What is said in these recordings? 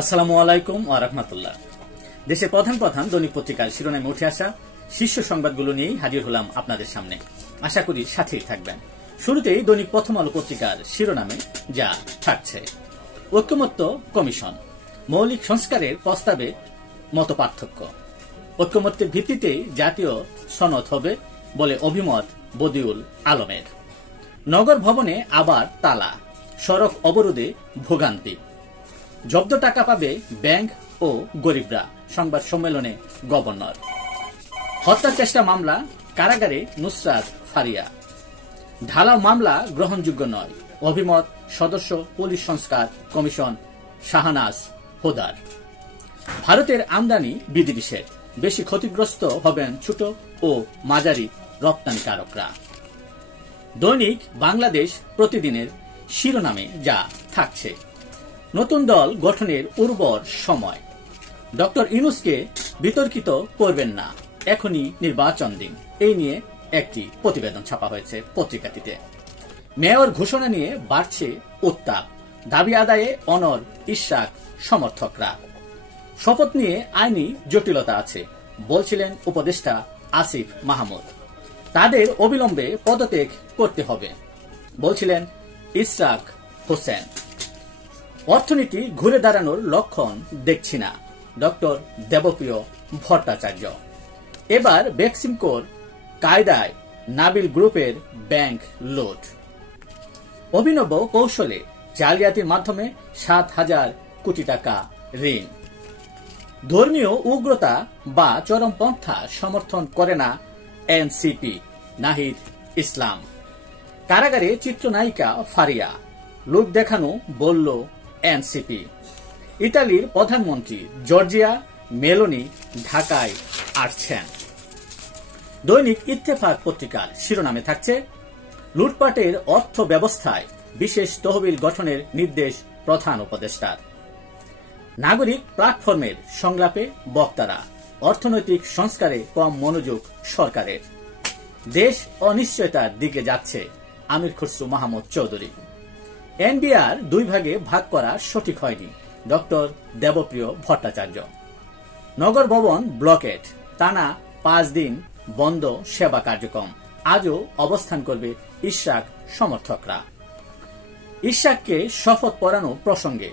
আসসালামু আলাইকুম ওয়া রাহমাতুল্লাহ। দেশের প্রধান প্রধান দৈনিক পত্রিকার শিরোনামে উঠে আসা শীর্ষ সংবাদগুলো নিয়েই হাজির হলাম আপনাদের সামনে। আশা করি সাথেই থাকবেন। শুরুতেই দৈনিক প্রথম আলো পত্রিকার শিরোনামে যা থাকছে, ঐক্যমত্য কমিশন, মৌলিক সংস্কারের প্রস্তাবে মতপার্থক্য। ঐক্যমত্যের ভিত্তিতেই জাতীয় সনদ হবে বলে অভিমত বদিউল আলমের। নগর ভবনে আবার তালা, সড়ক অবরোধে ভোগান্তি। জব্দ টাকা পাবে ব্যাংক ও গরিবরা, সংবাদ সম্মেলনে গভর্নর। হত্যার চেষ্টা মামলা, কারাগারে নুসরাত ফারিয়া। ঢালাও মামলা গ্রহণযোগ্য নয়, অভিমত সদস্য পুলিশ সংস্কার কমিশন শাহনাজ হোদার। ভারতের আমদানি বিধিনিষেধ, বেশি ক্ষতিগ্রস্ত হবেন ছোট ও মাঝারি রপ্তানিকারকরা। দৈনিক বাংলাদেশ প্রতিদিনের শিরোনামে যা থাকছে, নতুন দল গঠনের উর্বর সময়, ডক্টর ইউনূসকে বিতর্কিত করবেন না, এখনই নির্বাচন দিন। এই নিয়ে একটি প্রতিবেদন ছাপা হয়েছে পত্রিকাটিতে। মেয়র ঘোষণা নিয়ে বাড়ছে উত্তাপ, দাবি আদায়ে অনড় ইশরাক সমর্থকরা। শপথ নিয়ে আইনি জটিলতা আছে বলছিলেন উপদেষ্টা আসিফ মাহমুদ। তাদের অবিলম্বে পদত্যাগ করতে হবে বলছিলেন ইশরাক হোসেন। অর্থনীতি ঘুরে দাঁড়ানোর লক্ষণ দেখছি না, ডক্টর দেবপ্রিয় ভট্টাচার্য। এবার বেক্সিমকোর কায়দায় নাবিল গ্রুপের ব্যাংক লুট। অভিনব কৌশলে জালিয়াতির মাধ্যমে 7,000 কোটি টাকা ঋণ। ধর্মীয় উগ্রতা বা চরমপন্থা সমর্থন করে না এনসিপি, নাহিদ ইসলাম। কারাগারে চিত্রনায়িকা ফারিয়া, লোক দেখানো বলল এনসিপি। ইতালির প্রধানমন্ত্রী জর্জিয়া মেলোনি ঢাকায় আসছেন। দৈনিক ইত্তেফাক পত্রিকার শিরোনামে থাকছে, লুটপাটের অর্থ ব্যবস্থায় বিশেষ তহবিল গঠনের নির্দেশ প্রধান উপদেষ্টার। নাগরিক প্ল্যাটফর্মের সংলাপে বক্তারা, অর্থনৈতিক সংস্কারে কম মনোযোগ সরকারের। দেশ অনিশ্চয়তার দিকে যাচ্ছে, আমির খসরু মাহমুদ চৌধুরী। এনবিআর 2 ভাগে ভাগ করা সঠিক হয়নি, ডক্টর দেবপ্রিয় ভট্টাচার্য। নগর ভবন ব্লকেট, টানা 5 দিন বন্ধ সেবা কার্যক্রম, আজও অবস্থান করবে ইশরাক সমর্থকরা। ইশরাককে শপথ পড়ানো প্রসঙ্গে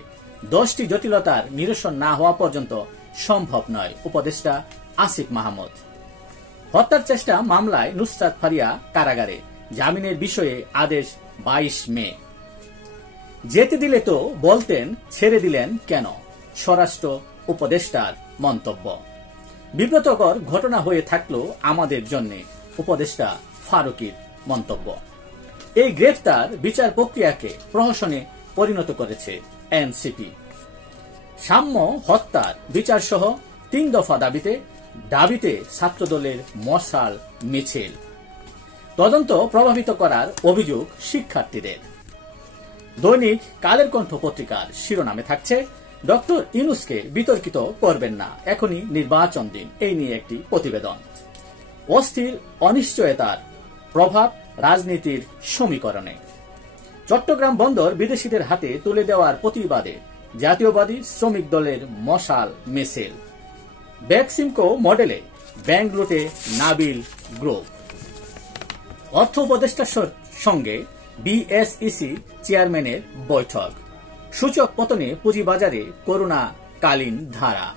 10টি জটিলতার নিরসন না হওয়া পর্যন্ত সম্ভব নয়, উপদেষ্টা আসিফ মাহমুদ। হত্যার চেষ্টা মামলায় নুসরাত ফারিয়া কারাগারে, জামিনের বিষয়ে আদেশ 22 মে। যেতে দিলে তো বলতেন, ছেড়ে দিলেন কেন, স্বরাষ্ট্র উপদেষ্টার মন্তব্য। বিব্রতকর ঘটনা হয়ে থাকলো আমাদের জন্য, উপদেষ্টা ফারুকীর মন্তব্য। এই গ্রেফতার বিচার প্রক্রিয়াকে প্রহসনে পরিণত করেছে এনসিপি। সাম্য হত্যার বিচার সহ 3 দফা দাবিতে ছাত্রদলের মশাল মিছিল। তদন্ত প্রভাবিত করার অভিযোগ শিক্ষার্থীদের। দৈনিক কালের কণ্ঠ পত্রিকার শিরোনামে থাকছে, ডক্টর ইউনূসকে বিতর্কিত করবেন না, এখনই নির্বাচন দিন। এই নিয়ে একটি প্রতিবেদন। অস্থির অনিশ্চয়তার প্রভাব রাজনীতির সমীকরণে। চট্টগ্রাম বন্দর বিদেশিদের হাতে তুলে দেওয়ার প্রতিবাদে জাতীয়বাদী শ্রমিক দলের মশাল মিছিল। বেক্সিমকো মডেলে ব্যাংক লুটে নাবিল গ্রুপ। অর্থ উপদেষ্টার সঙ্গে বিএসইসি চেয়ারম্যানের বৈঠক। সূচক পতনে পুঁজিবাজারে করোনাকালীন ধারা।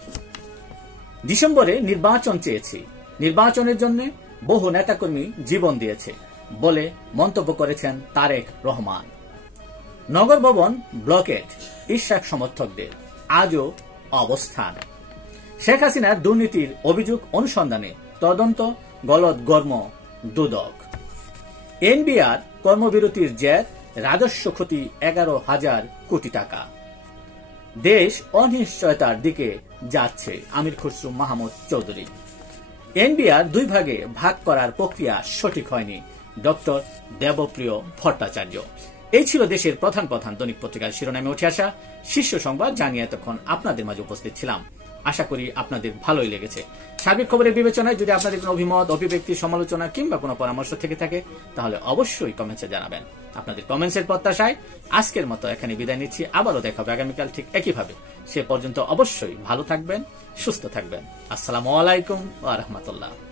ডিসেম্বরে নির্বাচন চেয়েছি, নির্বাচনের জন্য বহু নেতাকর্মী জীবন দিয়েছে বলে মন্তব্য করেছেন তারেক রহমান। নগর ভবন ব্লকেট, ইশরাক সমর্থকদের আজও অবস্থান। শেখ হাসিনার দুর্নীতির অভিযোগ অনুসন্ধানে তদন্ত গলদঘর্ম দুদক। এনবিআর কর্মবিরতির জের, রাজস্ব ক্ষতি 11,000 কোটি টাকা। দেশ অনিশ্চয়তার দিকে যাচ্ছে, আমির খসরু মাহমুদ চৌধুরী। এনবিআর 2 ভাগে ভাগ করার প্রক্রিয়া সঠিক হয়নি, ডক্টর দেবপ্রিয় ভট্টাচার্য। এই ছিল দেশের প্রধান প্রধান দৈনিক পত্রিকার শিরোনামে উঠে আসা শীর্ষ সংবাদ, জানিয়ে এতক্ষণ আপনাদের মাঝে উপস্থিত ছিলাম আশা করি আপনাদের ভালোই লেগেছে। সার্বিক খবরের বিবেচনায় যদি আপনাদের কোনো অভিমত, অভিব্যক্তি, সমালোচনা কিংবা কোনো পরামর্শ থেকে থাকে তাহলে অবশ্যই কমেন্টসে জানাবেন। আপনাদের কমেন্টসের প্রত্যাশায় আজকের মতো এখানে বিদায় নিচ্ছি। আবারও দেখা হবে আগামীকাল ঠিক একইভাবে। সে পর্যন্ত অবশ্যই ভালো থাকবেন, সুস্থ থাকবেন। আসসালামু আলাইকুম ওয়া রাহমাতুল্লাহ।